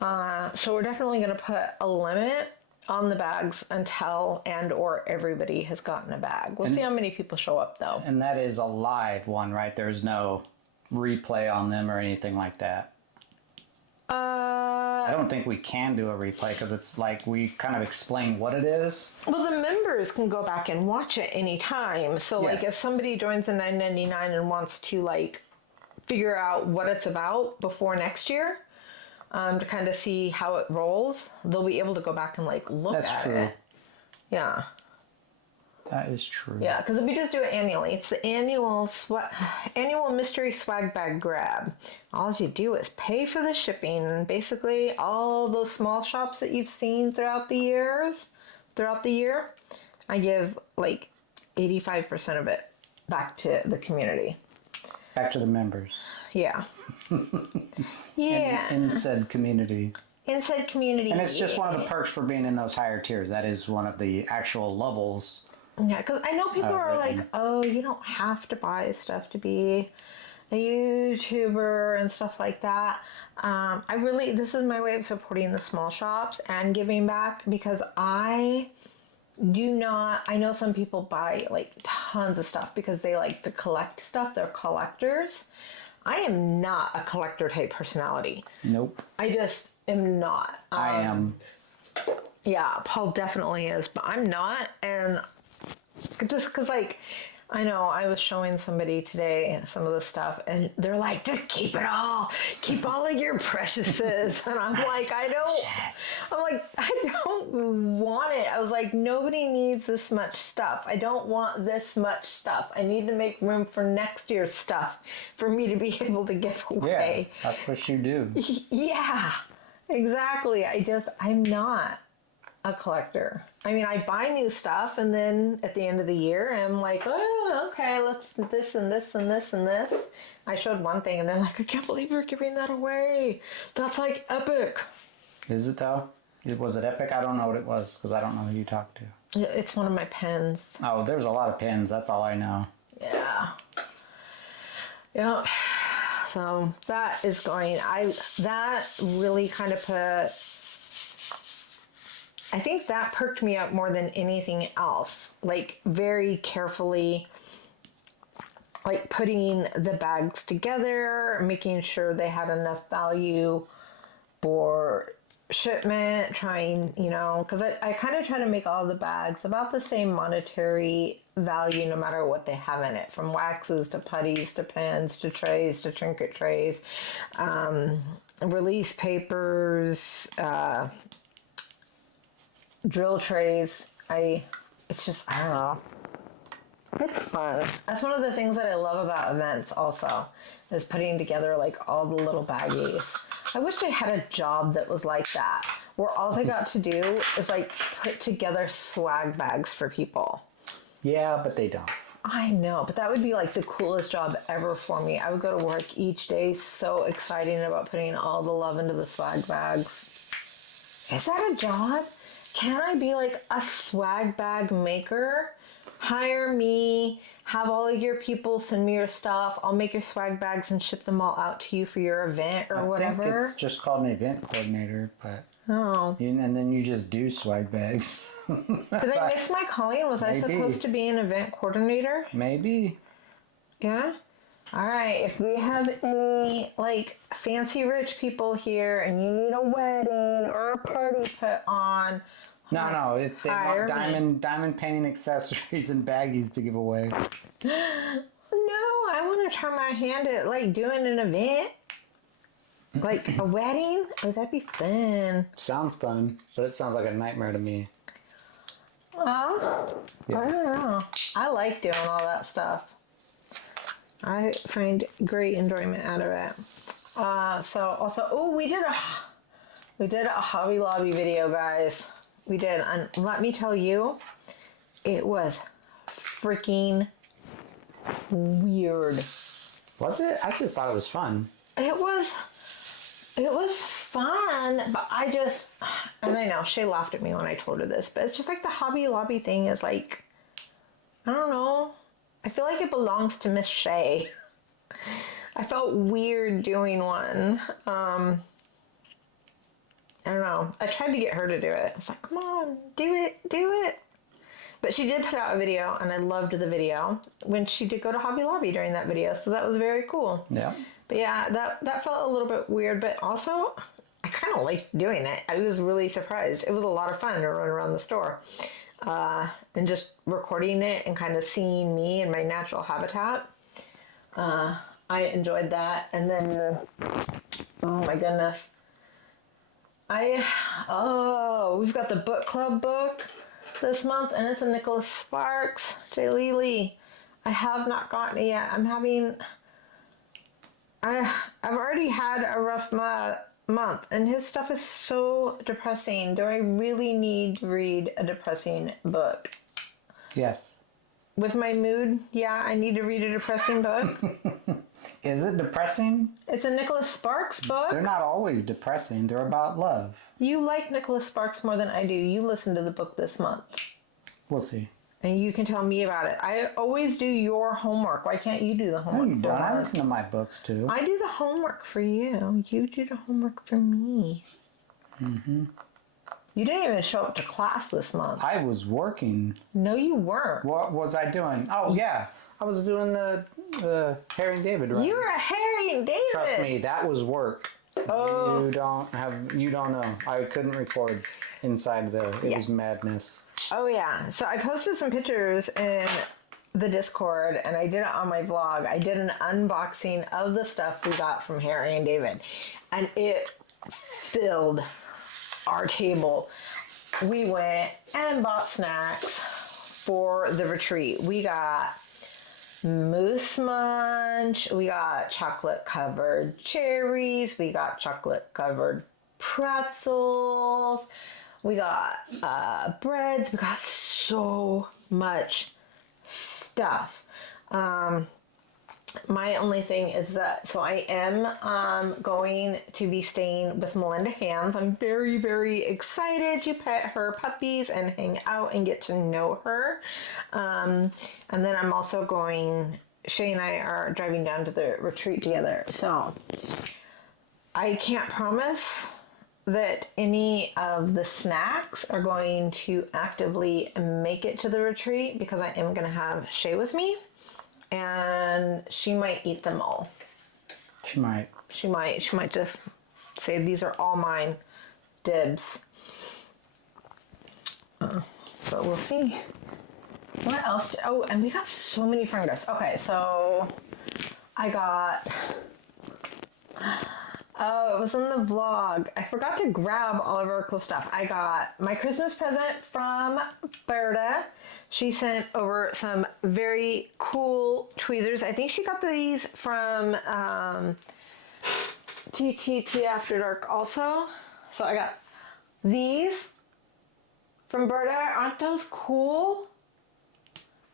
So we're definitely going to put a limit on the bags until and or everybody has gotten a bag. We'll see how many people show up, though. And that is a live one, right? There's no replay on them or anything like that. I don't think we can do a replay because it's like we kind of explain what it is. Well, the members can go back and watch it anytime. So, Yes. like, if somebody joins the $9.99 and wants to, like, figure out what it's about before next year, to kind of see how it rolls, they'll be able to go back and, like, look That's at true. it. Yeah. That is true. Yeah, because we just do it annually. It's the annual mystery swag bag grab. All you do is pay for the shipping. And basically, all those small shops that you've seen throughout the year, I give like 85% of it back to the community. Back to the members. Yeah. Yeah. In said community. In said community. And it's just one of the perks for being in those higher tiers. That is one of the actual levels. Yeah, because I know people are like, oh, you don't have to buy stuff to be a YouTuber and stuff like that. This is my way of supporting the small shops and giving back, because I know some people buy like tons of stuff because they like to collect stuff. They're collectors. I am not a collector type personality. Nope. I just am not. I am. Yeah, Paul definitely is, but I'm not. And just because, like, I know I was showing somebody today some of the stuff, and they're like, just keep it all. Keep all of your preciouses. And I'm like, I don't want it. I was like, nobody needs this much stuff. I don't want this much stuff. I need to make room for next year's stuff for me to be able to give away. Yeah, that's what you do. Yeah, exactly. I'm not a collector. I mean, I buy new stuff, and then at the end of the year, I'm like, oh, okay, let's this and this and this and this. I showed one thing, and they're like, I can't believe you're giving that away. That's like epic. Is it though? Was it epic? I don't know what it was, because I don't know who you talked to. It's one of my pens. Oh, there's a lot of pens. That's all I know. Yeah. Yep. So that is going. That really kind of I think that perked me up more than anything else. Like, very carefully, like, putting the bags together, making sure they had enough value for shipment, trying, because I kind of try to make all the bags about the same monetary value no matter what they have in it, from waxes to putties to pens to trays to trinket trays, release papers, drill trays. I don't know. It's fun. That's one of the things that I love about events also, is putting together like all the little baggies. I wish I had a job that was like that, where all I got to do is like put together swag bags for people. Yeah, but they don't. I know, but that would be like the coolest job ever for me. I would go to work each day so excited about putting all the love into the swag bags. Is that a job? Can I be like a swag bag maker? Hire me, have all of your people send me your stuff. I'll make your swag bags and ship them all out to you for your event or whatever. I think it's just called an event coordinator, but... Oh. And then you just do swag bags. Did I miss my calling? Was I supposed to be an event coordinator? Maybe. Yeah? All right. If we have any, like, fancy rich people here and you need a wedding or a party put on... No, they want diamond painting accessories and baggies to give away. No, I want to try my hand at, like, doing an event. Like a wedding? Oh, that'd be fun. Sounds fun, but it sounds like a nightmare to me. Oh, yeah. I don't know. I like doing all that stuff. I find great enjoyment out of it. So also, we did a Hobby Lobby video, guys. We did, and let me tell you, it was freaking weird. Was it? I just thought it was fun. It was fun, but and I know Shay laughed at me when I told her this, but it's just like the Hobby Lobby thing is like, I don't know. I feel like it belongs to Miss Shay. I felt weird doing one. I don't know. I tried to get her to do it. I was like, come on, do it. But she did put out a video, and I loved the video when she did go to Hobby Lobby during that video, so that was very cool. Yeah. But yeah, that felt a little bit weird, but also I kind of liked doing it. I was really surprised. It was a lot of fun to run around the store. And just recording it and kind of seeing me in my natural habitat. I enjoyed that. And then, oh my goodness. We've got the book club book this month, and it's a Nicholas Sparks, J. Lely. I have not gotten it yet. I've already had a rough month, and his stuff is so depressing. Do I really need to read a depressing book? Yes. With my mood, yeah, I need to read a depressing book. Is it depressing? It's a Nicholas Sparks book. They're not always depressing. They're about love. You like Nicholas Sparks more than I do. You listened to the book this month. We'll see. And you can tell me about it. I always do your homework. Why can't you do the homework? No, you don't. I listen to my books too. I do the homework for you. You do the homework for me. Mm-hmm. You didn't even show up to class this month. I was working. No, you weren't. What was I doing? Oh, yeah. I was doing the Harry and David run. You were a Harry and David. Trust me, that was work. Oh. You don't know. I couldn't record inside there. It was madness. Oh, yeah. So I posted some pictures in the Discord, and I did it on my vlog. I did an unboxing of the stuff we got from Harry and David, and it filled our table. We went and bought snacks for the retreat. We got Moose Munch, we got chocolate covered cherries, we got chocolate covered pretzels, we got breads, we got so much stuff. My only thing is that, so I am going to be staying with Melinda Hands. I'm very, very excited to pet her puppies and hang out and get to know her. And then I'm also Shay and I are driving down to the retreat together. So I can't promise that any of the snacks are going to actively make it to the retreat because I am going to have Shay with me. And she might eat them all. She might. She might just say, these are all mine. Dibs. So we'll see. What else? And we got so many friend gifts. Okay, so I got... Oh, it was in the vlog. I forgot to grab all of our cool stuff. I got my Christmas present from Berta. She sent over some very cool tweezers. I think she got these from TTT After Dark also. So I got these from Berta. Aren't those cool?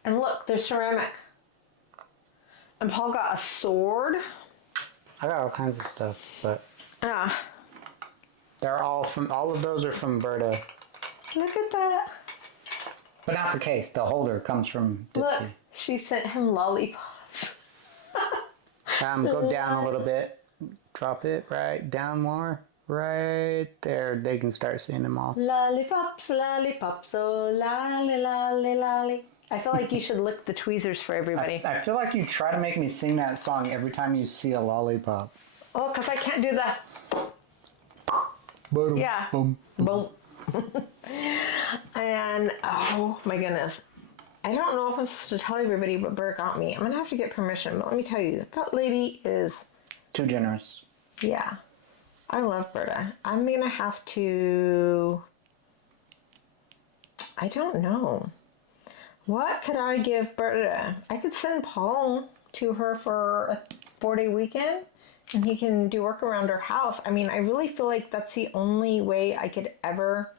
And look, they're ceramic. And Paul got a sword. I got all kinds of stuff, but Yeah. they're all of those are from Berta. Look at that. But not the case. The holder comes from Ditzy. Look, she sent him lollipops. Go down a little bit. Drop it right down more. Right there. They can start seeing them all. Lollipops, lollipops, oh lolly, lolly, lolly. I feel like you should lick the tweezers for everybody. I feel like you try to make me sing that song every time you see a lollipop. Oh, because I can't do that. Boom, Yeah. boom. Boom. And, oh my goodness. I don't know if I'm supposed to tell everybody what Bert got me. I'm going to have to get permission, but let me tell you, that lady is... Too generous. Yeah. I love Berta. I'm going to have to... I don't know. What could I give Berta? I could send Paul to her for a 4-day weekend, and he can do work around her house. I mean, I really feel like that's the only way I could ever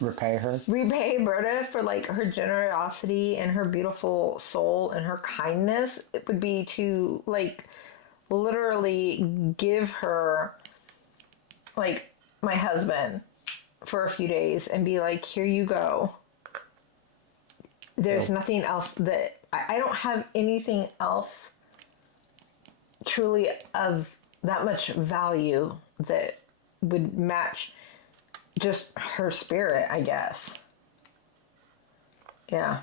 Repay Berta for like her generosity and her beautiful soul and her kindness. It would be to like literally give her like my husband for a few days and be like, here you go. There's nothing else that I don't have anything else truly of that much value that would match just her spirit, I guess. Yeah.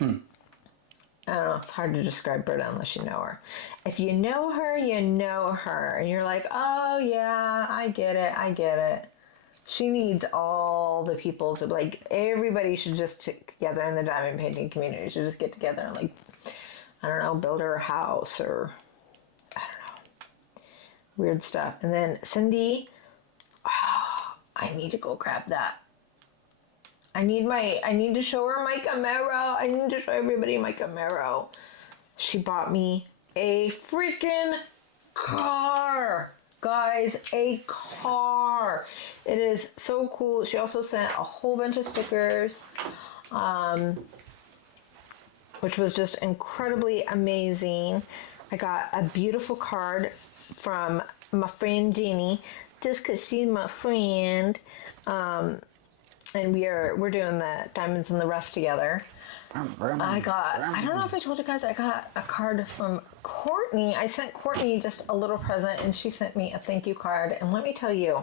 I don't know. It's hard to describe Britta unless you know her. If you know her, you know her. And you're like, oh, yeah, I get it. She needs all the people to, like, everybody should just together in the diamond painting community should just get together and, like, I don't know, build her a house or, I don't know, weird stuff. And then Cindy, I need to go grab that. I need to show her my Camaro. I need to show everybody my Camaro. She bought me a freaking car. Guys, a car. It is so cool. She also sent a whole bunch of stickers, which was just incredibly amazing. I got a beautiful card from my friend Jeannie, just because she's my friend. and we're doing the Diamonds in the Rough together. I don't know if I told you guys, I got a card from Courtney. I sent Courtney just a little present, and she sent me a thank you card. And let me tell you,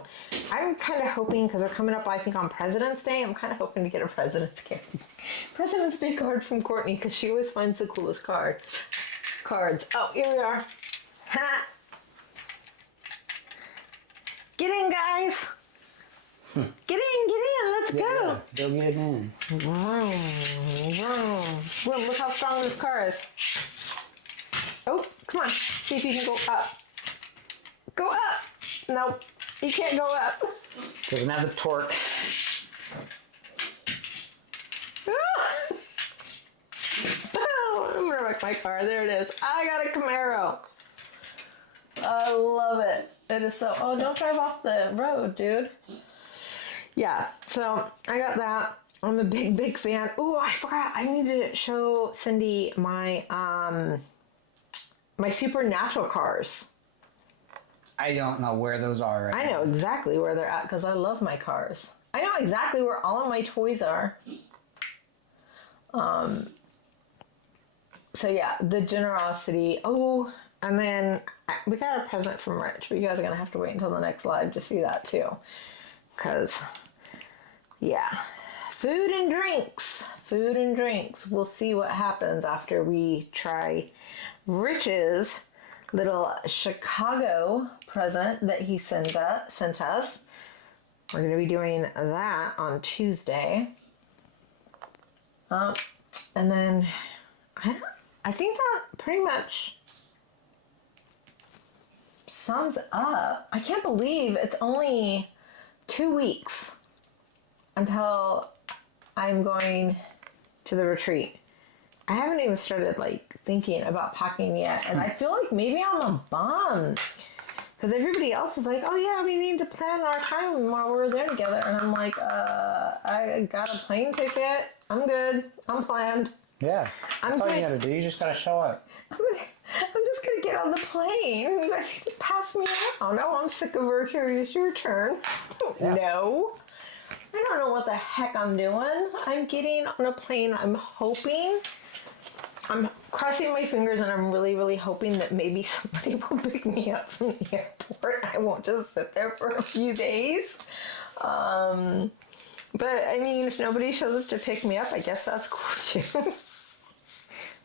I'm kind of hoping, because we're coming up, I think, on President's Day, I'm kind of hoping to get a President's Day card from Courtney, because she always finds the coolest cards. Oh, here we are. Ha! Get in, guys. Get in, let's go. Go get in. Wow. Well, look how strong this car is. Oh, come on. See if you can go up. Go up. Nope, you can't go up. Doesn't have the torque. Oh, I'm gonna wreck my car. There it is. I got a Camaro. I love it. It is so... Oh, don't drive off the road, dude. Yeah, so I got that. I'm a big fan. Oh, I forgot. I need to show Cindy my my supernatural cars. I don't know where those are right I know exactly where they're at because I love my cars. I know exactly where all of my toys are. So yeah, the generosity. Oh, and then we got a present from Rich, but you guys are gonna have to wait until the next live to see that too. Because, yeah, food and drinks. We'll see what happens after we try Rich's little Chicago present that he sent us. We're going to be doing that on Tuesday. And then I think that pretty much sums up. I can't believe it's only 2 weeks until I'm going to the retreat. I haven't even started thinking about packing yet, and I feel like maybe I'm a bum because everybody else is like, "Oh yeah, we need to plan our time while we're there together," and I'm like, I got a plane ticket. I'm good. I'm planned. Yeah, that's all you gotta do. You just gotta show up. I'm just gonna get on the plane. You guys need to pass me around. Oh, I'm sick of her. Here's your turn. Yeah. No. I don't know what the heck I'm doing. I'm getting on a plane. I'm crossing my fingers, and I'm really hoping that maybe somebody will pick me up from the airport. I won't just sit there for a few days. But I mean, if nobody shows up to pick me up, I guess that's cool too.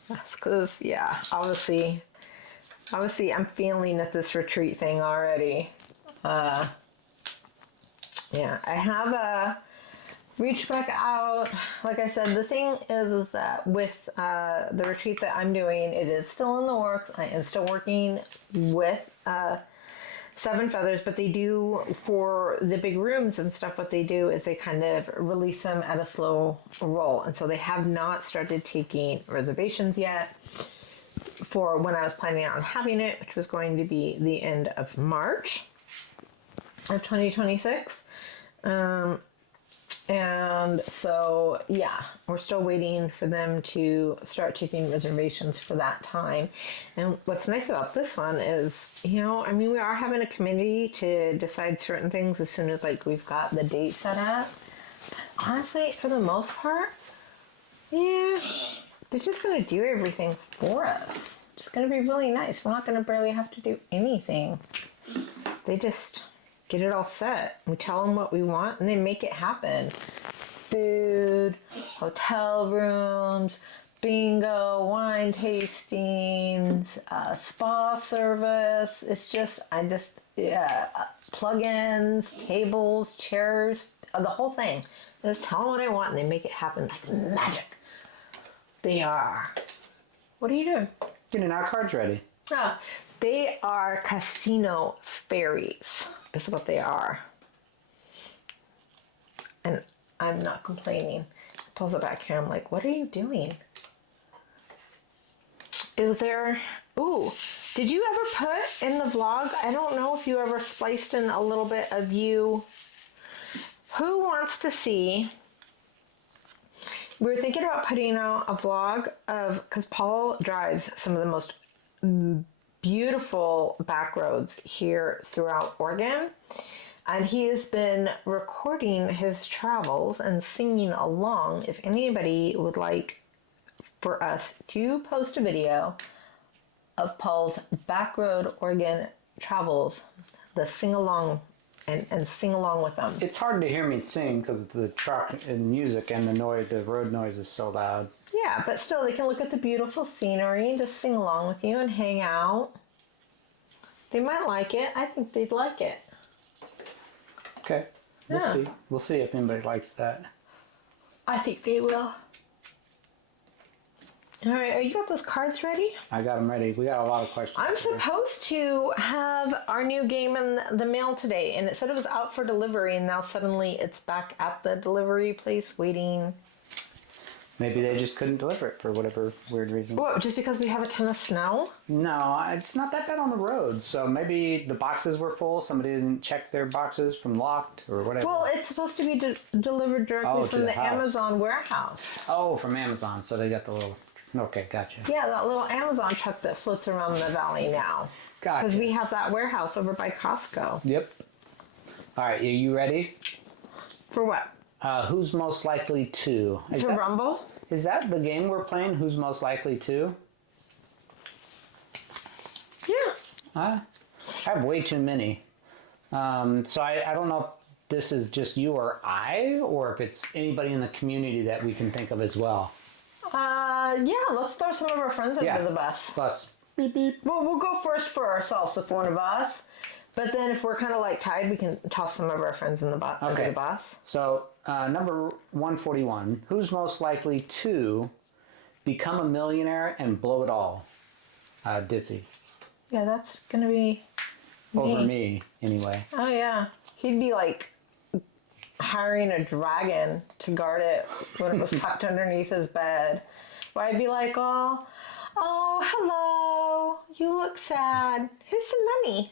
That's because, yeah, obviously I'm feeling at this retreat thing already. Yeah, I have reached back out. Like I said, the thing is that with the retreat that I'm doing, it is still in the works. I am still working with Seven Feathers, but they do, for the big rooms and stuff, what they do is they kind of release them at a slow roll. And so they have not started taking reservations yet for when I was planning on having it, which was going to be the end of March of 2026. And so, yeah, we're still waiting for them to start taking reservations for that time. And what's nice about this one is, we are having a committee to decide certain things as soon as we've got the date set up. Honestly, for the most part, yeah, they're just going to do everything for us. It's going to be really nice. We're not going to barely have to do anything. They just get it all set. We tell them what we want, and they make it happen. Food, hotel rooms, bingo, wine tastings, spa service. It's just, plug-ins, tables, chairs, the whole thing. I just tell them what I want, and they make it happen like magic. They are. What are you doing? Getting our cards ready. Oh, they are casino fairies. Is what they are. And I'm not complaining. Pulls it back here. I'm like, what are you doing? Is there... Ooh, did you ever put in the vlog, I don't know if you ever spliced in a little bit of you. Who wants to see... We were thinking about putting out a vlog of... Because Paul drives some of the most beautiful back roads here throughout Oregon. And he has been recording his travels and singing along. If anybody would like for us to post a video of Paul's Backroad Oregon travels, the sing-along, and sing along with them. It's hard to hear me sing because the truck and music and the road noise is so loud. Yeah, but still, they can look at the beautiful scenery and just sing along with you and hang out. They might like it. I think they'd like it. Okay, we'll Yeah. see. We'll see if anybody likes that. I think they will. All right, you got those cards ready? I got them ready. We got a lot of questions. I'm supposed to have our new game in the mail today, and it said it was out for delivery, and now suddenly it's back at the delivery place waiting. Maybe they just couldn't deliver it for whatever weird reason. What, just because we have a ton of snow? No, it's not that bad on the roads. So maybe the boxes were full. Somebody didn't check their boxes from locked or whatever. Well, it's supposed to be delivered directly to from the the house. Amazon warehouse. Oh, from Amazon. So they got the little... Okay, gotcha. Yeah, that little Amazon truck that floats around the valley now. Gotcha. Because we have that warehouse over by Costco. Yep. All right, are you ready? For what? Who's most likely to? To rumble? Is that the game we're playing? Who's most likely to? Yeah. I have way too many. So I don't know if this is just you or I, or if it's anybody in the community that we can think of as well. Yeah, let's throw some of our friends under the bus. Plus, beep beep. Well, we'll go first for ourselves with one of us. But then if we're kind of like tied, we can toss some of our friends in the under the bus. So, number 141. Who's most likely to become a millionaire and blow it all? Ditzy. Yeah, that's going to be Over me, anyway. Oh, yeah. He'd be like hiring a dragon to guard it when it was tucked underneath his bed. Where I'd be like, oh, hello. You look sad. Here's some money.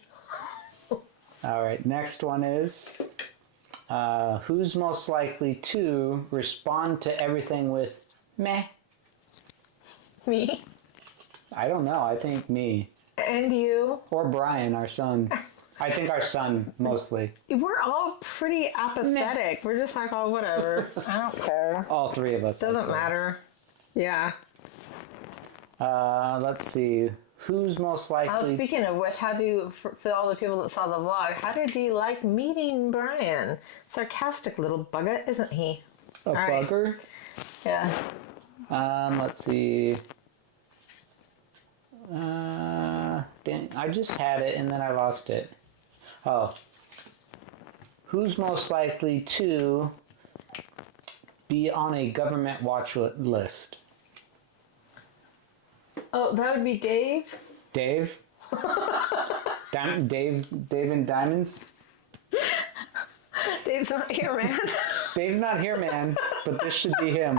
All right, next one is, who's most likely to respond to everything with meh? Me. I don't know. I think me. And you. Or Brian, our son. I think our son, mostly. We're all pretty apathetic. We're just like, oh, whatever. I don't care. All three of us. Doesn't matter. Yeah. Let's see. Who's most likely... Speaking of which, how do you, for all the people that saw the vlog, how did you like meeting Brian? Sarcastic little bugger, isn't he? A bugger? Yeah. Let's see. Dang, I just had it and then I lost it. Oh. Who's most likely to be on a government watch list? Oh, that would be Dave? Dave? Dave and Diamonds? Dave's not here, man. Dave's not here, man, but this should be him.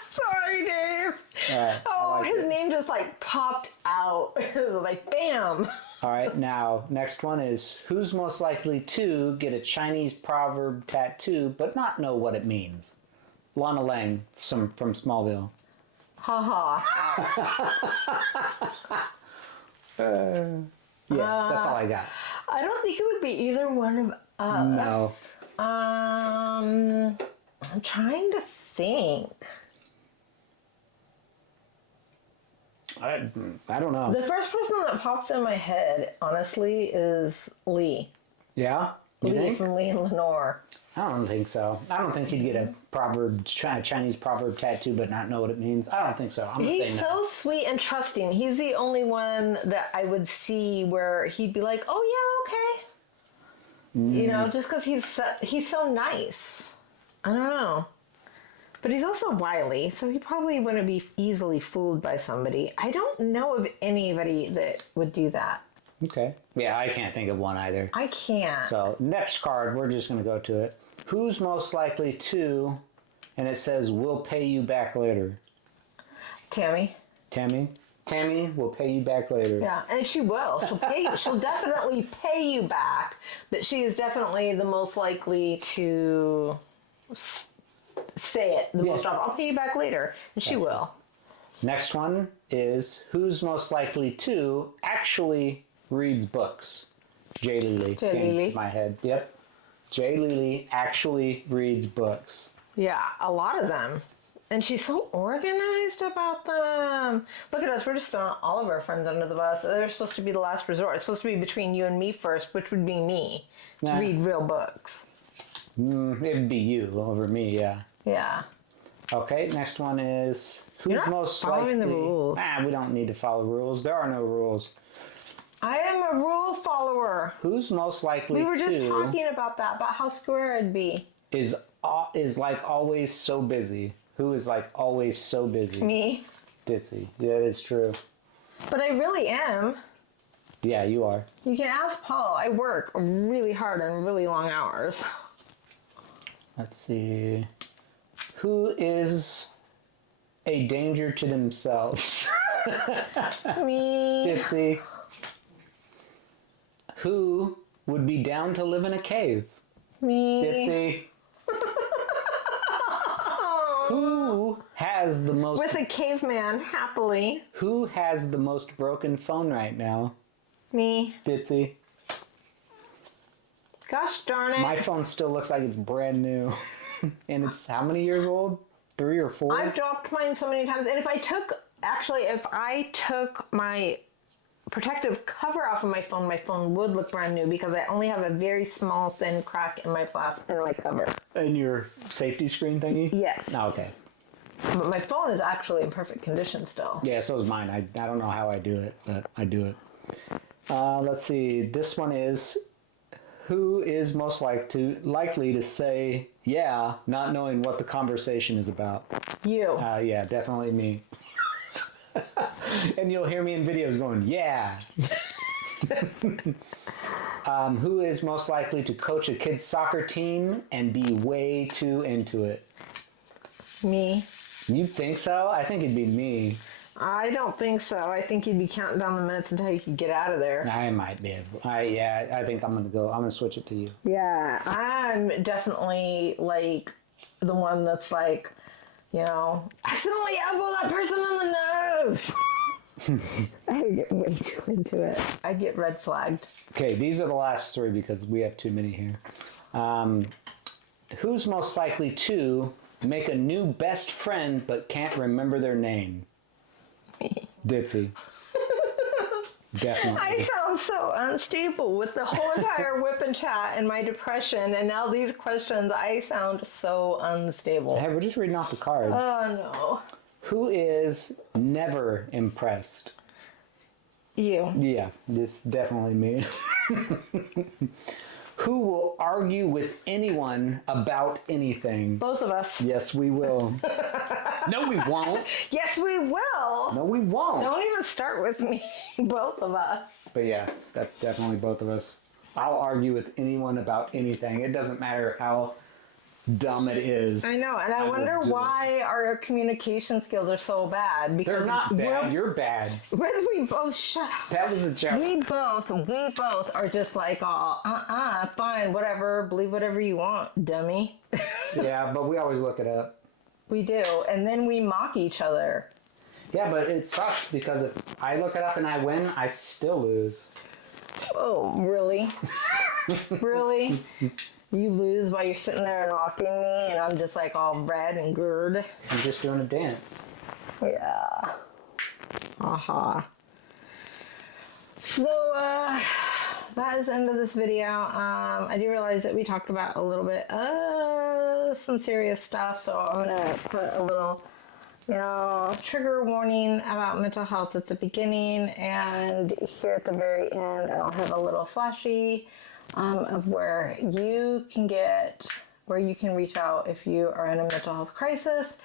Sorry, Dave. Alright, Oh, his name just like popped out. It was like, bam. Alright, now, next one is, who's most likely to get a Chinese proverb tattoo but not know what it means? Lana Lang from Smallville. Ha Yeah, that's all I got. I don't think it would be either one of us. No. I'm trying to think. I don't know. The first person that pops in my head, honestly, is Lee. Yeah? You Lee think? from Lee and Lenore. I don't think so. I don't think he'd get a Chinese proverb tattoo but not know what it means. I don't think so. I'm gonna He's say no. so sweet and trusting. He's the only one that I would see where he'd be like, "Oh yeah, okay," you know, just because he's so nice. I don't know, but he's also wily, so he probably wouldn't be easily fooled by somebody. I don't know of anybody that would do that. Okay. Yeah, I can't think of one either. I can't. So, next card, we're just going to go to it. Who's most likely to, and it says, we'll pay you back later? Tammy. Tammy? Tammy will pay you back later. Yeah, and she will. She'll pay you. She'll definitely pay you back, but she is definitely the most likely to say it the most often. I'll pay you back later, and she will. Next one is, who's most likely to actually reads books? J. Lily. J. Came Lily. to my head. Yep. Jay Lily actually reads books. Yeah, a lot of them. And she's so organized about them. Look at us, we're just throwing all of our friends under the bus. They're supposed to be the last resort. It's supposed to be between you and me first, which would be me, to read real books. It'd be you over me, yeah. Yeah. Okay, next one is who's You're not most following likely... the rules. We don't need to follow rules. There are no rules. I am a rule follower. Who's most likely We were just to talking about how square it'd be. is like always so busy. Who is like always so busy? Me. Ditzy. Yeah, that is true. But I really am. Yeah, you are. You can ask Paul. I work really hard and really long hours. Let's see. Who is a danger to themselves? Me. Ditzy. Who would be down to live in a cave? Me. Ditzy. Who has the most... With a caveman, happily. Who has the most broken phone right now? Me. Ditzy. Gosh darn it. My phone still looks like it's brand new. And it's how many years old? 3 or 4? I've dropped mine so many times. And if I took my protective cover off of my phone would look brand new because I only have a very small, thin crack in my cover. And your safety screen thingy? Yes. Oh, okay. But my phone is actually in perfect condition still. Yeah, so is mine. I don't know how I do it, but I do it. Let's see. This one is, who is most likely to say, yeah, not knowing what the conversation is about? You. Yeah, definitely me. And you'll hear me in videos going, yeah. Who is most likely to coach a kid's soccer team and be way too into it? Me. You think so? I think it'd be me. I don't think so. I think you'd be counting down the minutes until you could get out of there. I might be able. I think I'm gonna switch it to you. Yeah, I'm definitely like the one that's like, accidentally elbow that person in the nose. I get way too into it. I get red flagged. Okay, these are the last 3 because we have too many here. Who's most likely to make a new best friend but can't remember their name? Ditzy. Definitely. I sound so unstable with the whole entire WIP and chat and my depression, and now these questions. I sound so unstable. Hey, we're just reading off the cards. Oh no. Who is never impressed? You. Yeah, it's definitely me. Who will argue with anyone about anything? Both of us. Yes, we will. No, we won't. Yes, we will. No, we won't. Don't even start with me. Both of us. But yeah, that's definitely both of us. I'll argue with anyone about anything. It doesn't matter how dumb it is. I know, and I wonder why our communication skills are so bad. Because they're not bad. You're bad. We both shut up. That was a joke. We both are just like, fine, whatever, believe whatever you want, dummy. Yeah, but we always look it up. We do, and then we mock each other. Yeah, but it sucks because if I look it up and I win, I still lose. Oh, really? Really? You lose while you're sitting there and mocking me, and I'm just like all red and GERD. I'm just doing a dance. Yeah. Aha. So, that is the end of this video. I do realize that we talked about a little bit of some serious stuff, so I'm gonna put a little, trigger warning about mental health at the beginning, and here at the very end, I'll have a little flashy of where you can reach out if you are in a mental health crisis.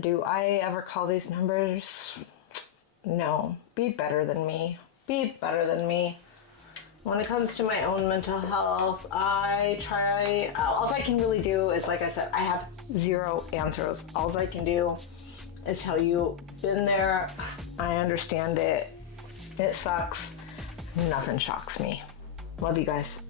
Do I ever call these numbers? No. Be better than me. Be better than me. When it comes to my own mental health, I try, all I can really do is, like I said, I have 0 answers. All I can do is tell you, been there, I understand it, it sucks, nothing shocks me. Love you guys.